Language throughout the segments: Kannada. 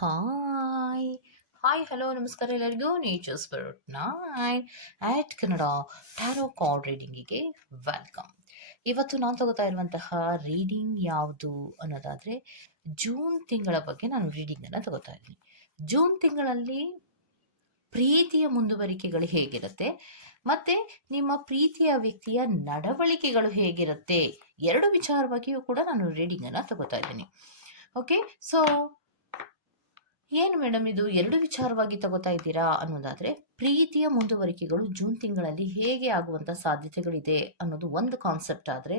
ಹಾಯ್ ಹಾಯ್ ಹಲೋ ನಮಸ್ಕಾರ ಎಲ್ಲರಿಗೂ. Nature spirit nine at Kannada tarot card ರೀಡಿಂಗಿಗೆ welcome ಇವತ್ತು ನಾನು ತಗೋತಾ ಇರುವಂತಹ ರೀಡಿಂಗ್ ಯಾವುದು ಅನ್ನೋದಾದರೆ ಜೂನ್ ತಿಂಗಳ ಬಗ್ಗೆ ನಾನು ರೀಡಿಂಗನ್ನು ತಗೋತಾ ಇದ್ದೀನಿ. ಜೂನ್ ತಿಂಗಳಲ್ಲಿ ಪ್ರೀತಿಯ ಮುಂದುವರಿಕೆಗಳು ಹೇಗಿರುತ್ತೆ ಮತ್ತು ನಿಮ್ಮ ಪ್ರೀತಿಯ ವ್ಯಕ್ತಿಯ ನಡವಳಿಕೆಗಳು ಹೇಗಿರುತ್ತೆ? ಎರಡು ವಿಚಾರವಾಗಿಯೂ ಕೂಡ ನಾನು ರೀಡಿಂಗನ್ನು ತಗೋತಾ ಇದ್ದೀನಿ. ಓಕೆ ಸೊ ಏನು ಮೇಡಮ್ ಇದು ಎರಡು ವಿಚಾರವಾಗಿ ತಗೋತಾ ಇದ್ದೀರಾ ಅನ್ನೋದಾದರೆ, ಪ್ರೀತಿಯ ಮುಂದುವರಿಕೆಗಳು ಜೂನ್ ತಿಂಗಳಲ್ಲಿ ಹೇಗೆ ಆಗುವಂಥ ಸಾಧ್ಯತೆಗಳಿದೆ ಅನ್ನೋದು ಒಂದು ಕಾನ್ಸೆಪ್ಟ್ ಆದರೆ,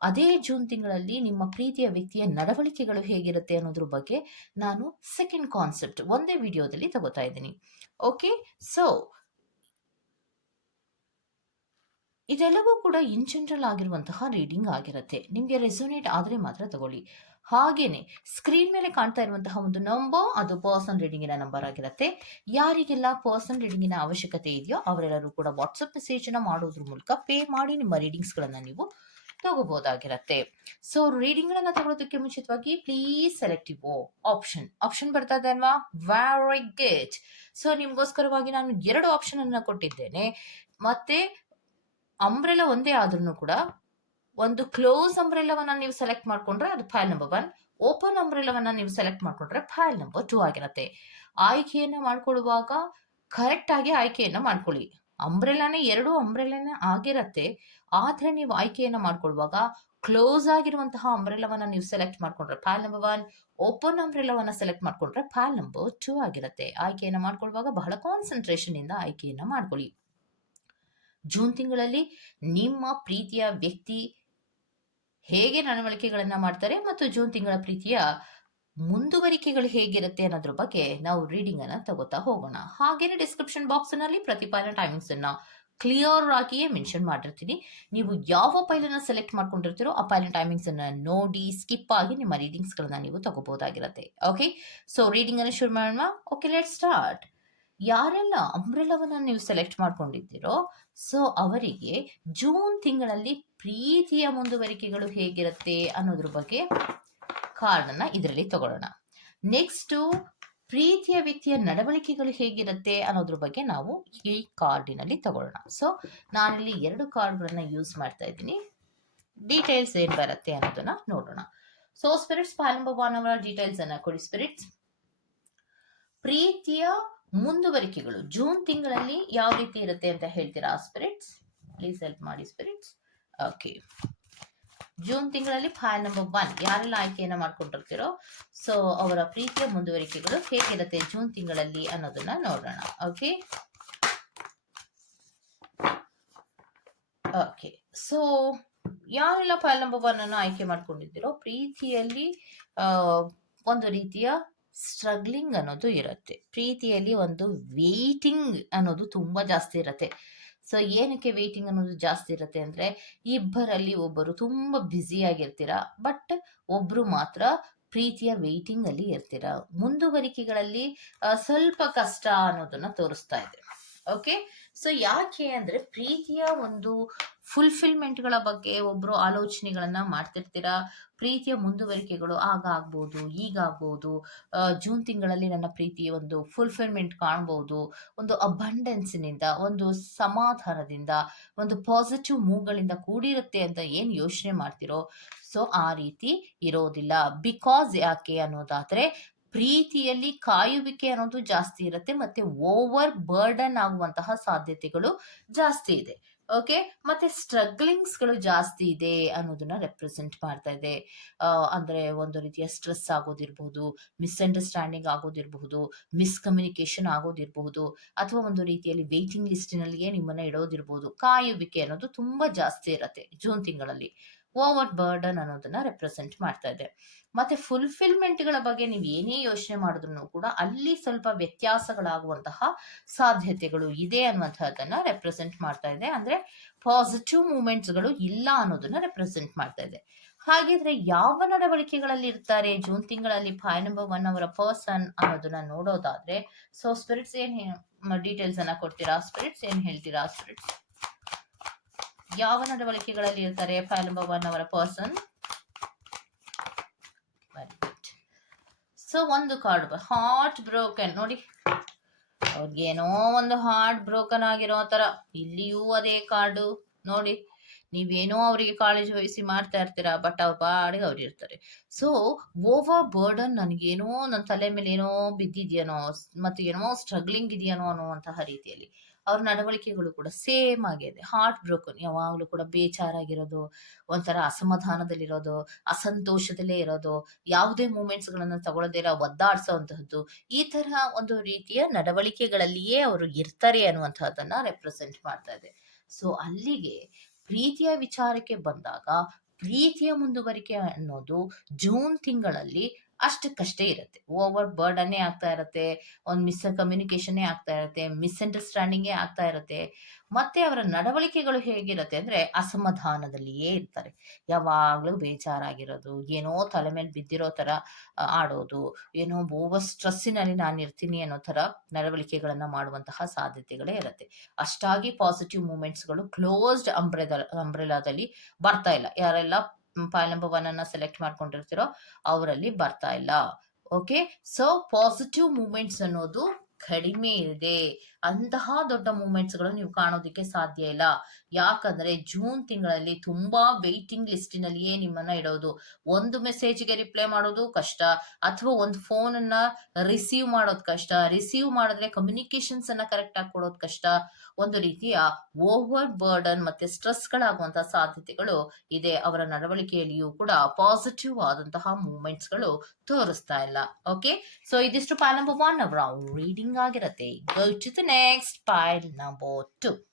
ಅದೇ ಜೂನ್ ತಿಂಗಳಲ್ಲಿ ನಿಮ್ಮ ಪ್ರೀತಿಯ ವ್ಯಕ್ತಿಯ ನಡವಳಿಕೆಗಳು ಹೇಗಿರುತ್ತೆ ಅನ್ನೋದ್ರ ಬಗ್ಗೆ ನಾನು ಸೆಕೆಂಡ್ ಕಾನ್ಸೆಪ್ಟ್ ಒಂದೇ ವಿಡಿಯೋದಲ್ಲಿ ತಗೋತಾ ಇದ್ದೀನಿ. ಓಕೆ ಸೊ ಇದೆಲ್ಲವೂ ಕೂಡ ಇನ್ ಜನರಲ್ ಆಗಿರುವಂತಹ ರೀಡಿಂಗ್ ಆಗಿರುತ್ತೆ. ನಿಮಗೆ ರೆಸೊನೇಟ್ ಆದರೆ ಮಾತ್ರ ತಗೊಳ್ಳಿ. ಹಾಗೇನೆ ಸ್ಕ್ರೀನ್ ಮೇಲೆ ಕಾಣ್ತಾ ಇರುವಂತಹ ಒಂದು ನಂಬರ್ ಅದು ಪರ್ಸನ್ ರೀಡಿಂಗಿನ ನಂಬರ್ ಆಗಿರುತ್ತೆ. ಯಾರಿಗೆಲ್ಲ ಪರ್ಸನ್ ರೀಡಿಂಗಿನ ಅವಶ್ಯಕತೆ ಇದೆಯೋ ಅವರೆಲ್ಲರೂ ಕೂಡ ವಾಟ್ಸಪ್ ಮೆಸೇಜ್ ಮಾಡೋದ್ರ ಮೂಲಕ ಪೇ ಮಾಡಿ ನಿಮ್ಮ ರೀಡಿಂಗ್ಸ್ ಗಳನ್ನ ನೀವು ತಗೋಬಹುದಾಗಿರತ್ತೆ. ಸೊ ರೀಡಿಂಗ್ಗಳನ್ನ ತಗೊಳ್ಳೋದಕ್ಕೆ ಮುಂಚಿತವಾಗಿ ಪ್ಲೀಸ್ ಸೆಲೆಕ್ಟ್ ಇವು ಆಪ್ಷನ್ ಆಪ್ಷನ್ ಬರ್ತಾ ಇದೆ ಅಲ್ವಾ? ವೆರಿ ಗುಡ್ ಸೊ ನಿಮ್ಗೋಸ್ಕರವಾಗಿ ನಾನು ಎರಡು ಆಪ್ಷನ್ ಅನ್ನ ಕೊಟ್ಟಿದ್ದೇನೆ. ಮತ್ತೆ ಅಂಬ್ರೆಲ್ಲ ಒಂದೇ ಆದ್ರೂ ಕೂಡ ಒಂದು ಕ್ಲೋಸ್ ಅಂಬ್ರೆಲ್ಲವನ್ನ ನೀವು ಸೆಲೆಕ್ಟ್ ಮಾಡ್ಕೊಂಡ್ರೆ ಅದು ಫೈಲ್ ನಂಬರ್ ಒನ್ ಓಪನ್ ಅಂಬ್ರೆಲ್ಲವನ್ನ ನೀವು ಸೆಲೆಕ್ಟ್ ಮಾಡ್ಕೊಂಡ್ರೆ ಫೈಲ್ ನಂಬರ್ ಟೂ ಆಗಿರುತ್ತೆ. ಆಯ್ಕೆಯನ್ನು ಮಾಡ್ಕೊಳ್ಳುವಾಗ ಕರೆಕ್ಟ್ ಆಗಿ ಆಯ್ಕೆಯನ್ನ ಮಾಡ್ಕೊಳ್ಳಿ. ಅಂಬ್ರೆಲಾನೇ ಎರಡು ಅಂಬ್ರೆಲಾನೇ ಆಗಿರತ್ತೆ. ಆದರೆ ನೀವು ಆಯ್ಕೆಯನ್ನು ಮಾಡ್ಕೊಳ್ಳುವಾಗ ಕ್ಲೋಸ್ ಆಗಿರುವಂತಹ ಅಂಬ್ರೆಲವನ್ನ ನೀವು ಸೆಲೆಕ್ಟ್ ಮಾಡ್ಕೊಂಡ್ರೆ ಫೈಲ್ ನಂಬರ್ ಒನ್ ಓಪನ್ ಅಂಬ್ರೆಲವನ್ನು ಸೆಲೆಕ್ಟ್ ಮಾಡ್ಕೊಂಡ್ರೆ ಫೈಲ್ ನಂಬರ್ ಟೂ ಆಗಿರುತ್ತೆ. ಆಯ್ಕೆಯನ್ನು ಮಾಡ್ಕೊಳ್ಳುವಾಗ ಬಹಳ ಕಾನ್ಸಂಟ್ರೇಷನ್ ಇಂದ ಆಯ್ಕೆಯನ್ನ ಮಾಡ್ಕೊಳ್ಳಿ. ಜೂನ್ ತಿಂಗಳಲ್ಲಿ ನಿಮ್ಮ ಪ್ರೀತಿಯ ವ್ಯಕ್ತಿ ಹೇಗೆ ನಡವಳಿಕೆಗಳನ್ನ ಮಾಡ್ತಾರೆ ಮತ್ತು ಜೂನ್ ತಿಂಗಳ ಪ್ರೀತಿಯ ಮುಂದುವರಿಕೆಗಳು ಹೇಗಿರುತ್ತೆ ಅನ್ನೋದ್ರ ಬಗ್ಗೆ ನಾವು ರೀಡಿಂಗ್ ಅನ್ನ ತಗೋತಾ ಹೋಗೋಣ. ಹಾಗೇನೆ ಡಿಸ್ಕ್ರಿಪ್ಷನ್ ಬಾಕ್ಸ್ನಲ್ಲಿ ಪ್ರತಿಪಾಲನ ಟೈಮಿಂಗ್ಸ್ ಅನ್ನ ಕ್ಲಿಯರ್ ಆಗಿಯೇ ಮೆನ್ಷನ್ ಮಾಡಿರ್ತೀನಿ. ನೀವು ಯಾವ ಫೈಲನ್ನು ಸೆಲೆಕ್ಟ್ ಮಾಡ್ಕೊಂಡಿರ್ತೀರೋ ಆ ಫೈಲಿನ ಟೈಮಿಂಗ್ಸ್ ಅನ್ನ ನೋಡಿ ಸ್ಕಿಪ್ ಆಗಿ ನಿಮ್ಮ ರೀಡಿಂಗ್ಸ್ ಗಳನ್ನ ನೀವು ತಗೋಬಹುದಾಗಿರುತ್ತೆ. ಓಕೆ ಸೊ ರೀಡಿಂಗ್ ಅನ್ನು ಶುರು ಮಾಡೋಣ. ಓಕೆ ಲೆಟ್ ಸ್ಟಾರ್ಟ್ ಯಾರೆಲ್ಲ ಅಂಬ್ರೆಲವನ್ನ ನೀವು ಸೆಲೆಕ್ಟ್ ಮಾಡ್ಕೊಂಡಿದ್ದೀರೋ ಸೊ ಅವರಿಗೆ ಜೂನ್ ತಿಂಗಳಲ್ಲಿ ಪ್ರೀತಿಯ ಮುಂದುವರಿಕೆಗಳು ಹೇಗಿರುತ್ತೆ ಅನ್ನೋದ್ರ ಬಗ್ಗೆ ಕಾರ್ಡನ್ನು ಇದರಲ್ಲಿ ತಗೊಳ್ಳೋಣ. ನೆಕ್ಸ್ಟು ಪ್ರೀತಿಯ ವ್ಯಕ್ತಿಯ ನಡವಳಿಕೆಗಳು ಹೇಗಿರುತ್ತೆ ಅನ್ನೋದ್ರ ಬಗ್ಗೆ ನಾವು ಈ ಕಾರ್ಡಿನಲ್ಲಿ ತಗೊಳ್ಳೋಣ. ಸೊ ನಾನಿಲ್ಲಿ ಎರಡು ಕಾರ್ಡ್ಗಳನ್ನ ಯೂಸ್ ಮಾಡ್ತಾ ಇದ್ದೀನಿ. ಡೀಟೇಲ್ಸ್ ಏನು ಬರುತ್ತೆ ಅನ್ನೋದನ್ನ ನೋಡೋಣ. ಸೊ ಸ್ಪಿರಿಟ್ಸ್ ಪಾಲಂಬವಾನವರ ಡೀಟೇಲ್ಸ್ ಅನ್ನ ಕೊಡಿ ಸ್ಪಿರಿಟ್ಸ್ ಪ್ರೀತಿಯ ಮುಂದುವರಿಕೆಗಳು. ಜೂನ್ ತಿಂಗಳಲ್ಲಿ ಯಾವ ರೀತಿ ಇರುತ್ತೆ ಅಂತ ಹೇಳ್ತೀರಾ ಸ್ಪಿರಿಟ್ಸ್ ಪ್ಲೀಸ್ ಹೆಲ್ಪ್ ಮಾಡಿ ಸ್ಪಿರಿಟ್ಸ್ ಓಕೆ ಜೂನ್ ತಿಂಗಳಲ್ಲಿ ಫೈಲ್ ನಂಬರ್ ಒನ್ ಯಾರೆಲ್ಲ ಆಯ್ಕೆಯನ್ನು ಮಾಡ್ಕೊಂಡಿರ್ತೀರೋ ಸೊ ಅವರ ಪ್ರೀತಿಯ ಮುಂದುವರಿಕೆಗಳು ಹೇಗಿರುತ್ತೆ ಜೂನ್ ತಿಂಗಳಲ್ಲಿ ಅನ್ನೋದನ್ನ ನೋಡೋಣ. ಓಕೆ ಓಕೆ ಸೊ ಯಾರೆಲ್ಲ ಫೈಲ್ ನಂಬರ್ ಒನ್ ಅನ್ನು ಆಯ್ಕೆ ಮಾಡ್ಕೊಂಡಿದ್ದೀರೋ, ಪ್ರೀತಿಯಲ್ಲಿ ಒಂದು ರೀತಿಯ ಸ್ಟ್ರಗ್ಲಿಂಗ್ ಅನ್ನೋದು ಇರುತ್ತೆ. ಪ್ರೀತಿಯಲ್ಲಿ ಒಂದು ವೇಟಿಂಗ್ ಅನ್ನೋದು ತುಂಬ ಜಾಸ್ತಿ ಇರುತ್ತೆ. ಸೊ ಏನಕ್ಕೆ ವೇಟಿಂಗ್ ಅನ್ನೋದು ಜಾಸ್ತಿ ಇರುತ್ತೆ ಅಂದರೆ, ಇಬ್ಬರಲ್ಲಿ ಒಬ್ಬರು ತುಂಬ ಬ್ಯುಸಿಯಾಗಿರ್ತೀರ ಬಟ್ ಒಬ್ಬರು ಮಾತ್ರ ಪ್ರೀತಿಯ ವೇಟಿಂಗ್ ಅಲ್ಲಿ ಇರ್ತೀರ. ಮುಂದುವರಿಕೆಗಳಲ್ಲಿ ಸ್ವಲ್ಪ ಕಷ್ಟ ಅನ್ನೋದನ್ನ ತೋರಿಸ್ತಾ ಇದೆ. ಓಕೆ ಸೊ ಯಾಕೆ ಅಂದ್ರೆ ಪ್ರೀತಿಯ ಒಂದು ಫುಲ್ಫಿಲ್ಮೆಂಟ್ಗಳ ಬಗ್ಗೆ ಒಬ್ರು ಆಲೋಚನೆಗಳನ್ನ ಮಾಡ್ತಿರ್ತೀರಾ? ಪ್ರೀತಿಯ ಮುಂದುವರಿಕೆಗಳು ಆಗ ಆಗ್ಬೋದು, ಈಗ ಜೂನ್ ತಿಂಗಳಲ್ಲಿ ನನ್ನ ಪ್ರೀತಿಯ ಒಂದು ಫುಲ್ಫಿಲ್ಮೆಂಟ್ ಕಾಣ್ಬೋದು. ಒಂದು ಅಬಂಡೆನ್ಸಿನಿಂದ ಒಂದು ಸಮಾಧಾನದಿಂದ, ಒಂದು ಪಾಸಿಟಿವ್ ಮೂವ್ಗಳಿಂದ ಕೂಡಿರುತ್ತೆ ಅಂತ ಏನು ಯೋಚನೆ ಮಾಡ್ತಿರೋ? ಸೊ ಆ ರೀತಿ ಇರೋದಿಲ್ಲ. ಬಿಕಾಸ್ ಯಾಕೆ ಅನ್ನೋದಾದ್ರೆ ಪ್ರೀತಿಯಲ್ಲಿ ಕಾಯುವಿಕೆ ಅನ್ನೋದು ಜಾಸ್ತಿ ಇರುತ್ತೆ, ಮತ್ತೆ ಓವರ್ ಬರ್ಡನ್ ಆಗುವಂತಹ ಸಾಧ್ಯತೆಗಳು ಜಾಸ್ತಿ ಇದೆ. ಓಕೆ ಮತ್ತೆ ಸ್ಟ್ರಗ್ಲಿಂಗ್ಸ್ಗಳು ಜಾಸ್ತಿ ಇದೆ ಅನ್ನೋದನ್ನ ರೆಪ್ರೆಸೆಂಟ್ ಮಾಡ್ತಾ ಇದೆ. ಅಂದ್ರೆ ಒಂದು ರೀತಿಯ ಸ್ಟ್ರೆಸ್ ಆಗೋದಿರಬಹುದು ಮಿಸ್ಅಂಡರ್ಸ್ಟ್ಯಾಂಡಿಂಗ್ ಆಗೋದಿರಬಹುದು ಮಿಸ್ಕಮ್ಯುನಿಕೇಶನ್ ಆಗೋದಿರಬಹುದು ಅಥವಾ ಒಂದು ರೀತಿಯಲ್ಲಿ ವೇಟಿಂಗ್ ಲಿಸ್ಟಿನಲ್ಲಿಯೇ ನಿಮ್ಮನ್ನ ಇಡೋದಿರಬಹುದು ಕಾಯುವಿಕೆ ಅನ್ನೋದು ತುಂಬಾ ಜಾಸ್ತಿ ಇರುತ್ತೆ ಜೂನ್ ತಿಂಗಳಲ್ಲಿ. ಓವರ್ ಬರ್ಡನ್ ಅನ್ನೋದನ್ನ ರೆಪ್ರೆಸೆಂಟ್ ಮಾಡ್ತಾ ಇದೆ. ಮತ್ತೆ ಫುಲ್ಫಿಲ್ಮೆಂಟ್ಗಳ ಬಗ್ಗೆ ನೀವು ಏನೇ ಯೋಚನೆ ಮಾಡಿದ್ರು ಕೂಡ ಅಲ್ಲಿ ಸ್ವಲ್ಪ ವ್ಯತ್ಯಾಸಗಳಾಗುವಂತಹ ಸಾಧ್ಯತೆಗಳು ಇದೆ ಅನ್ನುವಂತಹದನ್ನ ರೆಪ್ರೆಸೆಂಟ್ ಮಾಡ್ತಾ ಇದೆ. ಅಂದ್ರೆ ಪಾಸಿಟಿವ್ ಮೂಮೆಂಟ್ಸ್ಗಳು ಇಲ್ಲ ಅನ್ನೋದನ್ನ ರೆಪ್ರೆಸೆಂಟ್ ಮಾಡ್ತಾ ಇದೆ. ಹಾಗಿದ್ರೆ ಯಾವ ನಡವಳಿಕೆಗಳಲ್ಲಿ ಇರ್ತಾರೆ? ಜೂನ್ ತಿಂಗಳಲ್ಲಿ ಫೈವ್ ನಂಬರ್ ಒನ್ ಅವರ ಪರ್ಸನ್ ಅನ್ನೋದನ್ನ ನೋಡೋದಾದ್ರೆ ಸೊ ಸ್ಪಿರಿಟ್ಸ್ ಏನ್ ಡೀಟೇಲ್ಸ್ ಅನ್ನ ಕೊಡ್ತೀರಾ? ಸ್ಪಿರಿಟ್ಸ್ ಏನ್ ಹೇಳ್ತೀರಾ? ಸ್ಪಿರಿಟ್ಸ್ ಯಾವ ನಡವಳಿಕೆಗಳಲ್ಲಿ ಇರ್ತಾರೆ ಫೈಲ್ ನಂಬರ್ ಒನ್ ಅವರ ಪರ್ಸನ್ ಸೊ ಒಂದು ಕಾರ್ಡ್ ಹಾರ್ಟ್ ಬ್ರೋಕನ್ ನೋಡಿ. ಅವ್ರಿಗೇನೋ ಒಂದು ಹಾರ್ಟ್ ಬ್ರೋಕನ್ ಆಗಿರೋ ಥರ. ಇಲ್ಲಿಯೂ ಅದೇ ಕಾರ್ಡು ನೋಡಿ. ನೀವೇನೋ ಅವರಿಗೆ ಕಾಳಜಿ ವಹಿಸಿ ಮಾಡ್ತಾ ಇರ್ತೀರಾ ಬಟ್ ಅವ್ರ ಬಾಡಿಗೆ ಅವ್ರು ಇರ್ತಾರೆ. ಸೊ ಓವರ್ ಬರ್ಡನ್ ನನಗೇನೋ ನನ್ನ ತಲೆ ಮೇಲೆ ಏನೋ ಬಿದ್ದಿದೆಯೇನೋ ಮತ್ತು ಏನೋ ಸ್ಟ್ರಗ್ಲಿಂಗ್ ಇದೆಯೇನೋ ಅನ್ನುವಂತಹ ರೀತಿಯಲ್ಲಿ. ಅವ್ರ ನಡವಳಿಕೆಗಳು ಕೂಡ ಸೇಮ್ ಆಗಿದೆ ಹಾರ್ಟ್ ಬ್ರೋಕನ್ ಯಾವಾಗಲೂ ಕೂಡ ಬೇಜಾರಾಗಿರೋದು, ಒಂಥರ ಅಸಮಾಧಾನದಲ್ಲಿರೋದು, ಅಸಂತೋಷದಲ್ಲೇ ಇರೋದು, ಯಾವುದೇ ಮೂಮೆಂಟ್ಸ್ಗಳನ್ನು ತಗೊಳ್ಳದೇ ಇರೋ ಒದ್ದಾಡ್ಸೋವಂತಹದ್ದು, ಈ ತರಹ ಒಂದು ರೀತಿಯ ನಡವಳಿಕೆಗಳಲ್ಲಿಯೇ ಅವರು ಇರ್ತಾರೆ ಅನ್ನುವಂತಹದ್ದನ್ನ ರೆಪ್ರೆಸೆಂಟ್ ಮಾಡ್ತಾ ಇದೆ. ಸೊ ಅಲ್ಲಿಗೆ ಪ್ರೀತಿಯ ವಿಚಾರಕ್ಕೆ ಬಂದಾಗ, ಪ್ರೀತಿಯ ಮುಂದುವರಿಕೆ ಅನ್ನೋದು ಜೂನ್ ತಿಂಗಳಲ್ಲಿ ಅಷ್ಟಕ್ಕಷ್ಟೇ ಇರುತ್ತೆ. ಓವರ್ ಬರ್ಡನ್ನೇ ಆಗ್ತಾ ಇರುತ್ತೆ, ಒಂದು ಮಿಸ್ ಕಮ್ಯುನಿಕೇಶನ್ನೇ ಆಗ್ತಾ ಇರುತ್ತೆ ಮಿಸ್ಅಂಡರ್ಸ್ಟ್ಯಾಂಡಿಂಗೇ ಆಗ್ತಾ ಇರುತ್ತೆ. ಮತ್ತೆ ಅವರ ನಡವಳಿಕೆಗಳು ಹೇಗಿರುತ್ತೆ ಅಂದ್ರೆ ಅಸಮಾಧಾನದಲ್ಲಿಯೇ ಇರ್ತಾರೆ. ಯಾವಾಗಲೂ ಬೇಜಾರಾಗಿರೋದು, ಏನೋ ತಲೆ ಮೇಲೆ ಬಿದ್ದಿರೋ ತರ ಆಡೋದು, ಏನೋ ಓವರ್ ಸ್ಟ್ರೆಸ್ಸಿನಲ್ಲಿ ನಾನು ಇರ್ತೀನಿ ಅನ್ನೋ ತರ ನಡವಳಿಕೆಗಳನ್ನ ಮಾಡುವಂತಹ ಸಾಧ್ಯತೆಗಳೇ ಇರುತ್ತೆ. ಅಷ್ಟಾಗಿ ಪಾಸಿಟಿವ್ ಮೂಮೆಂಟ್ಸ್ಗಳು ಕ್ಲೋಸ್ಡ್ ಅಂಬ್ರೆದ ಅಂಬ್ರೆಲಾದಲ್ಲಿ ಬರ್ತಾ ಇಲ್ಲ. ಯಾರೆಲ್ಲ ಫೈಲ್ ನಂಬರ್ ಒನ್ ಅನ್ನ ಸೆಲೆಕ್ಟ್ ಮಾಡ್ಕೊಂಡಿರ್ತೀರೋ ಅವರಲ್ಲಿ ಬರ್ತಾ ಇಲ್ಲ. ಓಕೆ ಸೊ ಪಾಸಿಟಿವ್ ಮೂಮೆಂಟ್ಸ್ ಅನ್ನೋದು ಕಡಿಮೆ ಇದೆ. ಅಂತಹ ದೊಡ್ಡ ಮೂಮೆಂಟ್ಸ್ಗಳು ನೀವು ಕಾಣೋದಕ್ಕೆ ಸಾಧ್ಯ ಇಲ್ಲ. ಯಾಕಂದ್ರೆ ಜೂನ್ ತಿಂಗಳಲ್ಲಿ ತುಂಬಾ ವೇಟಿಂಗ್ ಲಿಸ್ಟಿನಲ್ಲಿಯೇ ನಿಮ್ಮನ್ನ ಇಡೋದು. ಒಂದು ಮೆಸೇಜ್ಗೆ ರಿಪ್ಲೈ ಮಾಡೋದು ಕಷ್ಟ. ಅಥವಾ ಒಂದು ಫೋನ್ ಅನ್ನ ರಿಸೀವ್ ಮಾಡೋದು ಕಷ್ಟ. ರಿಸೀವ್ ಮಾಡಿದ್ರೆ ಕಮ್ಯುನಿಕೇಶನ್ಸ್ ಅನ್ನ ಕರೆಕ್ಟ್ ಆಗಿ ಕೊಡೋದು ಕಷ್ಟ. ಒಂದು ರೀತಿಯ ಓವರ್ ಬರ್ಡನ್ ಮತ್ತೆ ಸ್ಟ್ರೆಸ್ಗಳಾಗುವಂತಹ ಸಾಧ್ಯತೆಗಳು ಇದೆ. ಅವರ ನಡವಳಿಕೆಯಲ್ಲಿಯೂ ಕೂಡ ಪಾಸಿಟಿವ್ ಆದಂತಹ ಮೂಮೆಂಟ್ಸ್ಗಳು ತೋರಿಸ್ತಾ ಇಲ್ಲ. ಓಕೆ? ಸೊ ಇದಿಷ್ಟು ಪೈಲ್ ನಂಬರ್ ಒನ್ ಅವರ ರೀಡಿಂಗ್ ಆಗಿರತ್ತೆ. Go to the next pile number two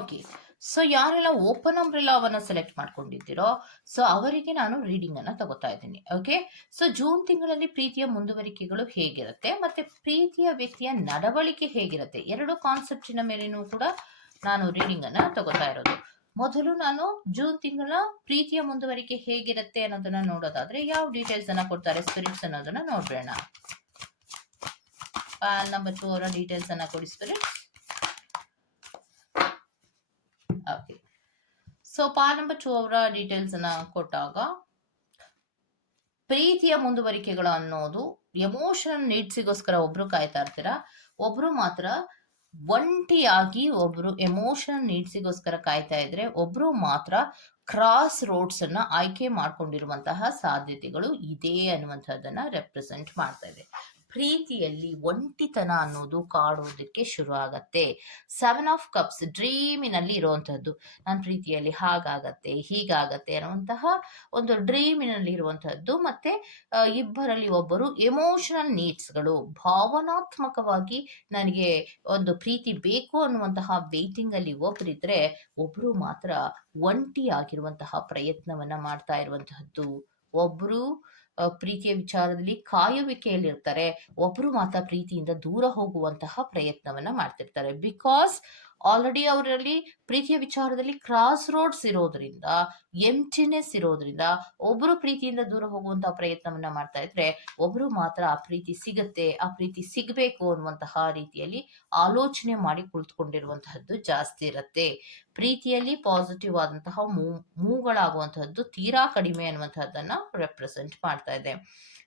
okay. So ಯಾರೆಲ್ಲ ಓಪನ್ ಅಂಬ್ರೆಲಾವನ್ನು ಸೆಲೆಕ್ಟ್ ಮಾಡ್ಕೊಂಡಿದ್ದೀರೋ ಸೊ ಅವರಿಗೆ ನಾನು ರೀಡಿಂಗ್ ಅನ್ನ ತಗೋತಾ ಇದ್ದೀನಿ ಓಕೆ ಸೊ ಜೂನ್ ತಿಂಗಳಲ್ಲಿ ಪ್ರೀತಿಯ ಮುಂದುವರಿಕೆಗಳು ಹೇಗಿರುತ್ತೆ ಮತ್ತೆ ಪ್ರೀತಿಯ ವ್ಯಕ್ತಿಯ ನಡವಳಿಕೆ ಹೇಗಿರುತ್ತೆ? ಎರಡು ಕಾನ್ಸೆಪ್ಟಿನ ಮೇಲೆಯೂ ಕೂಡ ನಾನು ರೀಡಿಂಗ್ ಅನ್ನ ತಗೋತಾ ಇರೋದು. ಮೊದಲು ನಾನು ಜೂನ್ ತಿಂಗಳ ಪ್ರೀತಿಯ ಮುಂದುವರಿಕೆ ಹೇಗಿರುತ್ತೆ ಅನ್ನೋದನ್ನ ನೋಡೋದಾದ್ರೆ, ಯಾವ ಡೀಟೇಲ್ಸ್ ಅನ್ನ ಕೊಡ್ತಾರೆ ಸ್ಪಿರಿಟ್ಸ್ ಅನ್ನೋದನ್ನ ಪ್ಯಾನ್ ನಂಬರ್ ಟೂ ಅವರ ಡೀಟೇಲ್ಸ್ ಅನ್ನ ಕೊಡಿ spirit okay so part number two ಅವರ ಡೀಟೇಲ್ಸ್ ಅನ್ನ ಕೊಟ್ಟಾಗ, ಪ್ರೀತಿಯ ಮುಂದುವರಿಕೆಗಳು ಅನ್ನೋದು ಎಮೋಷನಲ್ ನೀಡ್ಸಿಗೋಸ್ಕರ ಒಬ್ರು ಕಾಯ್ತಾ ಇರ್ತೀರಾ? ಒಬ್ರು ಮಾತ್ರ ಒಂಟಿಯಾಗಿ ಒಬ್ರು ಎಮೋಷನಲ್ ನೀಡ್ಸಿಗೋಸ್ಕರ ಕಾಯ್ತಾ ಇದ್ರೆ ಒಬ್ರು ಮಾತ್ರ ಕ್ರಾಸ್ ರೋಡ್ಸ್ ಅನ್ನ ಆಯ್ಕೆ ಮಾಡ್ಕೊಂಡಿರುವಂತಹ ಸಾಧ್ಯತೆಗಳು ಇದೆ ಅನ್ನುವಂಥದ್ದನ್ನ ರೆಪ್ರೆಸೆಂಟ್ ಮಾಡ್ತಾ ಇದೆ. ಪ್ರೀತಿಯಲ್ಲಿ ಒಂಟಿತನ ಅನ್ನೋದು ಕಾಡೋದಕ್ಕೆ ಶುರು ಆಗತ್ತೆ. ಸೆವೆನ್ ಆಫ್ ಕಪ್ಸ್ ಡ್ರೀಮಿನಲ್ಲಿ ಇರುವಂತಹದ್ದು. ನನ್ನ ಪ್ರೀತಿಯಲ್ಲಿ ಹಾಗಾಗತ್ತೆ, ಹೀಗಾಗತ್ತೆ ಅನ್ನುವಂತಹ ಒಂದು ಡ್ರೀಮಿನಲ್ಲಿ ಇರುವಂತಹದ್ದು. ಮತ್ತೆ ಇಬ್ಬರಲ್ಲಿ ಒಬ್ಬರು ಎಮೋಷನಲ್ ನೀಡ್ಸ್ಗಳು ಭಾವನಾತ್ಮಕವಾಗಿ ನನಗೆ ಒಂದು ಪ್ರೀತಿ ಬೇಕು ಅನ್ನುವಂತಹ ವೇಟಿಂಗ್ ಅಲ್ಲಿ ಒಬ್ಬರಿದ್ರೆ ಒಬ್ರು ಮಾತ್ರ ಒಂಟಿಯಾಗಿರುವಂತಹ ಪ್ರಯತ್ನವನ್ನ ಮಾಡ್ತಾ ಇರುವಂತಹದ್ದು. ಒಬ್ರು ಪ್ರೀತಿಯ ವಿಚಾರದಲ್ಲಿ ಕಾಯುವಿಕೆಯಲ್ಲಿರ್ತಾರೆ. ಒಬ್ರು ಮಾತ್ರ ಪ್ರೀತಿಯಿಂದ ದೂರ ಹೋಗುವಂತಹ ಪ್ರಯತ್ನವನ್ನ ಮಾಡ್ತಿರ್ತಾರೆ. ಬಿಕಾಸ್ ಆಲ್ರೆಡಿ ಅವರಲ್ಲಿ ಪ್ರೀತಿಯ ವಿಚಾರದಲ್ಲಿ ಕ್ರಾಸ್ ರೋಡ್ಸ್ ಇರೋದ್ರಿಂದ ಎಂಟಿನೆಸ್ ಇರೋದ್ರಿಂದ ಒಬ್ರು ಪ್ರೀತಿಯಿಂದ ದೂರ ಹೋಗುವಂತಹ ಪ್ರಯತ್ನವನ್ನ ಮಾಡ್ತಾ ಇದ್ರೆ ಒಬ್ರು ಮಾತ್ರ ಆ ಪ್ರೀತಿ ಸಿಗತ್ತೆ, ಆ ಪ್ರೀತಿ ಸಿಗಬೇಕು ಅನ್ನುವಂತಹ ರೀತಿಯಲ್ಲಿ ಆಲೋಚನೆ ಮಾಡಿ ಕುಳಿತುಕೊಂಡಿರುವಂತಹದ್ದು ಜಾಸ್ತಿ ಇರುತ್ತೆ. ಪ್ರೀತಿಯಲ್ಲಿ ಪಾಸಿಟಿವ್ ಆದಂತಹ ಮೂ, ಮೂಗಳಾಗುವಂತಹದ್ದು ತೀರಾ ಕಡಿಮೆ ಅನ್ನುವಂತಹದ್ದನ್ನ ರೆಪ್ರೆಸೆಂಟ್ ಮಾಡ್ತಾ ಇದೆ.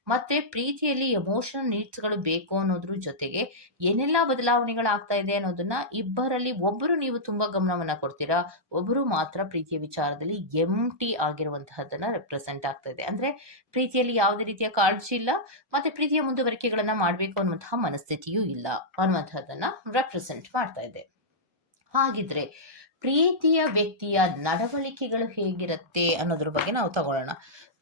ಮತ್ತೆ ಪ್ರೀತಿಯಲ್ಲಿ ಎಮೋಷನಲ್ ನೀಡ್ಸ್ಗಳು ಬೇಕು ಅನ್ನೋದ್ರ ಜೊತೆಗೆ ಏನೆಲ್ಲ ಬದಲಾವಣೆಗಳಾಗ್ತಾ ಇದೆ ಅನ್ನೋದನ್ನ ಇಬ್ಬರಲ್ಲಿ ಒಬ್ಬರು ನೀವು ತುಂಬಾ ಗಮನವನ್ನ ಕೊಡ್ತೀರಾ? ಒಬ್ಬರು ಮಾತ್ರ ಪ್ರೀತಿಯ ವಿಚಾರದಲ್ಲಿ ಎಂಟಿ ಆಗಿರುವಂತಹದ್ದನ್ನ ರೆಪ್ರೆಸೆಂಟ್ ಆಗ್ತಾ ಇದೆ. ಅಂದ್ರೆ ಪ್ರೀತಿಯಲ್ಲಿ ಯಾವುದೇ ರೀತಿಯ ಕಾಳಜಿ ಇಲ್ಲ, ಮತ್ತೆ ಪ್ರೀತಿಯ ಮುಂದುವರಿಕೆಗಳನ್ನ ಮಾಡಬೇಕು ಅನ್ನುವಂತಹ ಮನಸ್ಥಿತಿಯೂ ಇಲ್ಲ ಅನ್ನುವಂತಹದ್ದನ್ನ ರೆಪ್ರೆಸೆಂಟ್ ಮಾಡ್ತಾ ಇದೆ. ಹಾಗಿದ್ರೆ ಪ್ರೀತಿಯ ವ್ಯಕ್ತಿಯ ನಡವಳಿಕೆಗಳು ಹೇಗಿರುತ್ತೆ ಅನ್ನೋದ್ರ ಬಗ್ಗೆ ನಾವು ತಗೊಳ್ಳೋಣ.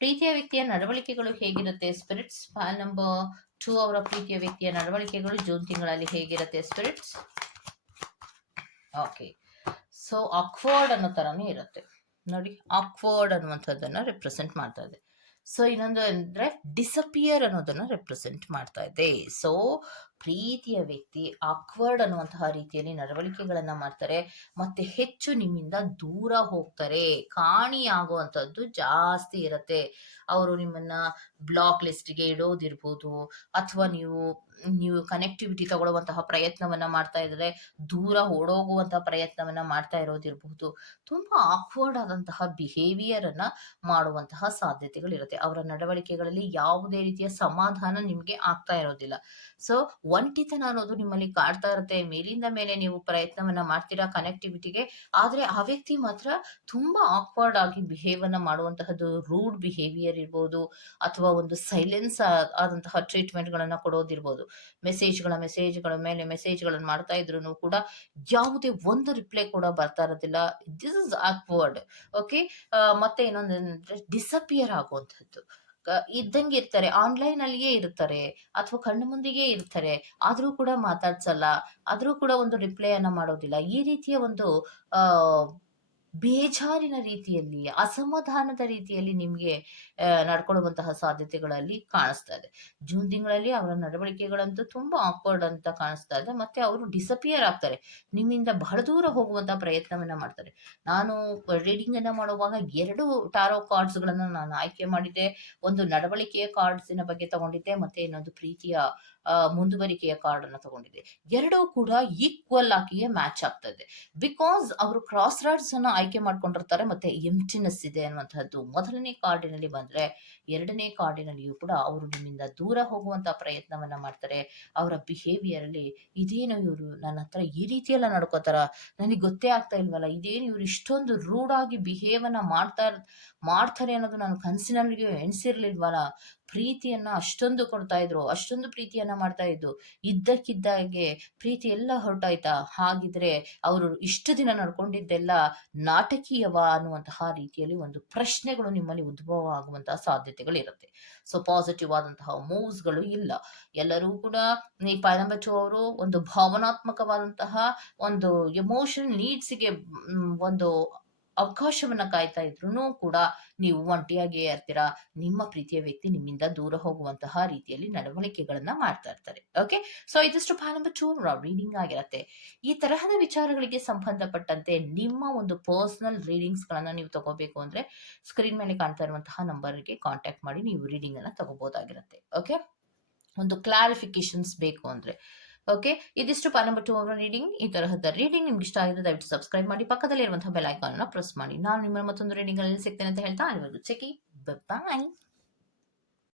ಪ್ರೀತಿಯ ವ್ಯಕ್ತಿಯ ನಡವಳಿಕೆಗಳು ಹೇಗಿರುತ್ತೆ? ಸ್ಪಿರಿಟ್ಸ್ ಫೈಲ್ ನಂಬರ್ ಟೂ ಅವರ ಪ್ರೀತಿಯ ವ್ಯಕ್ತಿಯ ನಡವಳಿಕೆಗಳು ಜೂನ್ ತಿಂಗಳಲ್ಲಿ ಹೇಗಿರುತ್ತೆ ಸ್ಪಿರಿಟ್ಸ್ ಓಕೆ ಸೊ ಅಕ್ವರ್ಡ್ ಅನ್ನೋ ತರನೇ ಇರುತ್ತೆ. ನೋಡಿ ಅಕ್ವರ್ಡ್ ಅನ್ನುವಂಥದ್ದನ್ನು ರೆಪ್ರೆಸೆಂಟ್ ಮಾಡ್ತಾ ಇದೆ. ಸೊ ಇನ್ನೊಂದು ಅಂದ್ರೆ ಡಿಸಪಿಯರ್ ಅನ್ನೋದನ್ನ ರೆಪ್ರೆಸೆಂಟ್ ಮಾಡ್ತಾ ಇದೆ. ಸೊ ಪ್ರೀತಿಯ ವ್ಯಕ್ತಿ ಆಕ್ವರ್ಡ್ ಅನ್ನುವಂತಹ ರೀತಿಯಲ್ಲಿ ನಡವಳಿಕೆಗಳನ್ನ ಮಾಡ್ತಾರೆ. ಮತ್ತೆ ಹೆಚ್ಚು ನಿಮ್ಮಿಂದ ದೂರ ಹೋಗ್ತಾರೆ. ಕಾಣಿಯಾಗುವಂಥದ್ದು ಜಾಸ್ತಿ ಇರತ್ತೆ. ಅವರು ನಿಮ್ಮನ್ನ ಬ್ಲಾಕ್ ಲಿಸ್ಟ್ಗೆ ಇಡೋದಿರ್ಬೋದು, ಅಥವಾ ನೀವು ನೀವು ಕನೆಕ್ಟಿವಿಟಿ ತಗೊಳ್ಳುವಂತಹ ಪ್ರಯತ್ನವನ್ನ ಮಾಡ್ತಾ ಇದ್ರೆ ದೂರ ಓಡೋಗುವಂತಹ ಪ್ರಯತ್ನವನ್ನ ಮಾಡ್ತಾ ಇರೋದಿರ್ಬಹುದು ತುಂಬಾ ಆಕ್ವರ್ಡ್ ಆದಂತಹ ಬಿಹೇವಿಯರ್ ಅನ್ನ ಮಾಡುವಂತಹ ಸಾಧ್ಯತೆಗಳಿರುತ್ತೆ. ಅವರ ನಡವಳಿಕೆಗಳಲ್ಲಿ ಯಾವುದೇ ರೀತಿಯ ಸಮಾಧಾನ ನಿಮ್ಗೆ ಆಗ್ತಾ ಇರೋದಿಲ್ಲ. ಸೊ ಒಂಟಿತನ ಅನ್ನೋದು ನಿಮ್ಮಲ್ಲಿ ಕಾಡ್ತಾ ಇರುತ್ತೆ. ಮೇಲಿಂದ ಮೇಲೆ ನೀವು ಪ್ರಯತ್ನವನ್ನ ಮಾಡ್ತೀರಾ ಕನೆಕ್ಟಿವಿಟಿಗೆ ಆದ್ರೆ ಆ ವ್ಯಕ್ತಿ ಮಾತ್ರ ತುಂಬಾ ಆಕ್ವರ್ಡ್ ಆಗಿ ಬಿಹೇವ್ ಅನ್ನ ಮಾಡುವಂತಹದ್ದು ರೂಡ್ ಬಿಹೇವಿಯರ್ ಇರ್ಬೋದು, ಅಥವಾ ಒಂದು ಸೈಲೆನ್ಸ್ ಆದಂತಹ ಟ್ರೀಟ್ಮೆಂಟ್ ಗಳನ್ನ ಕೊಡೋದಿರ್ಬೋದು. ಮೆಸೇಜ್ಗಳ ಮೆಸೇಜ್ಗಳ ಮೇಲೆ ಮೆಸೇಜ್ಗಳನ್ನು ಮಾಡ್ತಾ ಇದ್ರು ಕೂಡ ಯಾವುದೇ ಒಂದು ರಿಪ್ಲೈ ಕೂಡ ಬರ್ತಾ ಇರೋದಿಲ್ಲ. ದಿಸ್ ಇಸ್ ಆಕ್ವರ್ಡ್ ಓಕೆ ಮತ್ತೆ ಇನ್ನೊಂದು ಡಿಸಪಿಯರ್ ಆಗುವಂಥದ್ದು ಕ- ಇದ್ದಂಗೆ ಇರ್ತಾರೆ. ಆನ್ಲೈನ್ ಅಲ್ಲಿಯೇ ಇರ್ತಾರೆ ಅಥವಾ ಕಣ್ಣು ಮುಂದೆಯೇ ಇರ್ತಾರೆ. ಆದರೂ ಕೂಡ ಮಾತಾಡ್ಸಲ್ಲ. ಆದರೂ ಕೂಡ ಒಂದು ರಿಪ್ಲೈ ಅನ್ನ ಮಾಡೋದಿಲ್ಲ. ಈ ರೀತಿಯ ಒಂದು, ಆ ಬೇಜಾರಿನ ರೀತಿಯಲ್ಲಿ, ಅಸಮಾಧಾನದ ರೀತಿಯಲ್ಲಿ ನಿಮ್ಗೆ ನಡ್ಕೊಳ್ಳುವಂತಹ ಸಾಧ್ಯತೆಗಳಲ್ಲಿ ಕಾಣಿಸ್ತಾ ಇದೆ. ಜೂನ್ ತಿಂಗಳಲ್ಲಿ ಅವರ ನಡವಳಿಕೆಗಳಂತೂ ತುಂಬಾ ಆಕ್ವರ್ಡ್ ಅಂತ ಕಾಣಿಸ್ತಾ ಇದೆ. ಮತ್ತೆ ಅವರು ಡಿಸಪಿಯರ್ ಆಗ್ತಾರೆ. ನಿಮ್ಮಿಂದ ಬಹಳ ದೂರ ಹೋಗುವಂತ ಪ್ರಯತ್ನವನ್ನ ಮಾಡ್ತಾರೆ. ನಾನು ರೀಡಿಂಗ್ ಅನ್ನ ಮಾಡುವಾಗ ಎರಡು ಟಾರೋ ಕಾರ್ಡ್ಸ್ ಗಳನ್ನ ನಾನು ಆಯ್ಕೆ ಮಾಡಿದ್ದೆ. ಒಂದು ನಡವಳಿಕೆಯ ಕಾರ್ಡ್ಸಿನ ಬಗ್ಗೆ ತಗೊಂಡಿದ್ದೆ. ಮತ್ತೆ ಇನ್ನೊಂದು ಪ್ರೀತಿಯ ಮುಂದುವರಿಕೆಯ ಕಾರ್ಡ್ ಅನ್ನ ತಗೊಂಡಿದ್ದೆ. ಎರಡೂ ಕೂಡ ಈಕ್ವಲ್ ಆಗಿಯೇ ಮ್ಯಾಚ್ ಆಗ್ತದೆ ಬಿಕಾಸ್ ಅವರು ಕ್ರಾಸ್ ರಾಡ್ಸ್ ಅನ್ನ ಆಯ್ಕೆ ಮಾಡ್ಕೊಂಡಿರ್ತಾರೆ ಮತ್ತೆ ಎಂಟಿನೆಸ್ ಇದೆ ಅನ್ನುವಂಥದ್ದು ಮೊದಲನೇ ಕಾರ್ಡಿನಲ್ಲಿ ಬಂದ್ರೆ ಎರಡನೇ ಕಾರ್ಡಿನಲ್ಲಿಯೂ ಕೂಡ ಅವರು ನಿಮ್ಮಿಂದ ದೂರ ಹೋಗುವಂತ ಪ್ರಯತ್ನವನ್ನ ಮಾಡ್ತಾರೆ. ಅವರ ಬಿಹೇವಿಯರ್ ಅಲ್ಲಿ ಇದೇನು ಇವರು ನನ್ನ ಹತ್ರ ಈ ರೀತಿಯೆಲ್ಲ ನಡ್ಕೋತಾರ? ನನಗೆ ಗೊತ್ತೇ ಆಗ್ತಾ ಇಲ್ವಲ್ಲ? ಇದೇನು ಇವ್ರು ಇಷ್ಟೊಂದು ರೂಡ್ ಆಗಿ ಬಿಹೇವ್ ಅನ್ನ ಮಾಡ್ತಾ ಮಾಡ್ತಾರೆ ಅನ್ನೋದು ನಾನು ಕನಸಿನಲ್ಲಿಯೂ ಎಣಿಸಿರ್ಲಿಲ್ವಲ್ಲ? ಪ್ರೀತಿಯನ್ನ ಅಷ್ಟೊಂದು ಕೊಡ್ತಾ ಇದ್ರು, ಅಷ್ಟೊಂದು ಪ್ರೀತಿಯನ್ನ ಮಾಡ್ತಾ ಇದ್ದು, ಇದ್ದಕ್ಕಿದ್ದಾಗೆ ಪ್ರೀತಿ ಎಲ್ಲ ಹೊರಟಾಯ್ತಾ? ಹಾಗಿದ್ರೆ ಅವರು ಇಷ್ಟು ದಿನ ನಡ್ಕೊಂಡಿದ್ದೆಲ್ಲ ನಾಟಕೀಯವ ಅನ್ನುವಂತಹ ರೀತಿಯಲ್ಲಿ ಒಂದು ಪ್ರಶ್ನೆಗಳು ನಿಮ್ಮಲ್ಲಿ ಉದ್ಭವ ಆಗುವಂತಹ ಸಾಧ್ಯತೆಗಳಿರುತ್ತೆ. ಸೊ ಪಾಸಿಟಿವ್ ಆದಂತಹ ಮೂವ್ಸ್ಗಳು ಇಲ್ಲ. ಎಲ್ಲರೂ ಕೂಡ ಈ ಪಾಯಂಬಚ್ಚು ಅವರು ಒಂದು ಭಾವನಾತ್ಮಕವಾದಂತಹ ಒಂದು ಎಮೋಷನ್ ನೀಡ್ಸ್ಗೆ ಒಂದು ಅವಕಾಶವನ್ನ ಕಾಯ್ತಾ ಇದ್ರು ಕೂಡ ನೀವು ಒಂಟಿಯಾಗಿಯೇ ಇರ್ತೀರಾ? ನಿಮ್ಮ ಪ್ರೀತಿಯ ವ್ಯಕ್ತಿ ನಿಮ್ಮಿಂದ ದೂರ ಹೋಗುವಂತಹ ರೀತಿಯಲ್ಲಿ ನಡವಳಿಕೆಗಳನ್ನ ಮಾಡ್ತಾ ಇರ್ತಾರೆ. ಓಕೆ ಸೊ ಇದಿಷ್ಟು ಭಾಗ ನಂಬರ್ ಟೂ ರೀಡಿಂಗ್ ಆಗಿರುತ್ತೆ. ಈ ತರಹದ ವಿಚಾರಗಳಿಗೆ ಸಂಬಂಧಪಟ್ಟಂತೆ ನಿಮ್ಮ ಒಂದು ಪರ್ಸನಲ್ ರೀಡಿಂಗ್ಸ್ ಗಳನ್ನ ನೀವು ತಗೋಬೇಕು ಅಂದ್ರೆ ಸ್ಕ್ರೀನ್ ಮೇಲೆ ಕಾಣ್ತಾ ಇರುವಂತಹ ನಂಬರ್ಗೆ ಕಾಂಟ್ಯಾಕ್ಟ್ ಮಾಡಿ ನೀವು ರೀಡಿಂಗ್ ಅನ್ನ ತಗೋಬಹುದಾಗಿರುತ್ತೆ ಓಕೆ ಒಂದು ಕ್ಲಾರಿಫಿಕೇಶನ್ಸ್ ಬೇಕು ಅಂದ್ರೆ. ಓಕೆ? ಇದಿಷ್ಟು ಪಾಲ್ ನಂಬರ್ ಟೂ ಅವರ ರೀಡಿಂಗ್, ಈ ತರಹದ ರೀಡಿಂಗ್ ನಿಮ್ಗೆ ಇಷ್ಟ ಆಗಿದ್ರೆ ದಯವಿಟ್ಟು ಸಬ್ಸ್ಕ್ರೈಬ್ ಮಾಡಿ. ಪಕ್ಕದಲ್ಲಿ ಇರುವಂತಹ ಬೆಲ್ ಐಕಾನ್ ಪ್ರೆಸ್ ಮಾಡಿ. ನಾನು ನಿಮ್ಮ ಮತ್ತೊಂದು ರೀಡಿಂಗ್ ಅಲ್ಲಿ ಸಿಗ್ತೇನೆ ಅಂತ ಹೇಳ್ತಾ, ಅಲ್ಲಿವರೆಗೂ ಚೆಕಿ ಬಾಯ್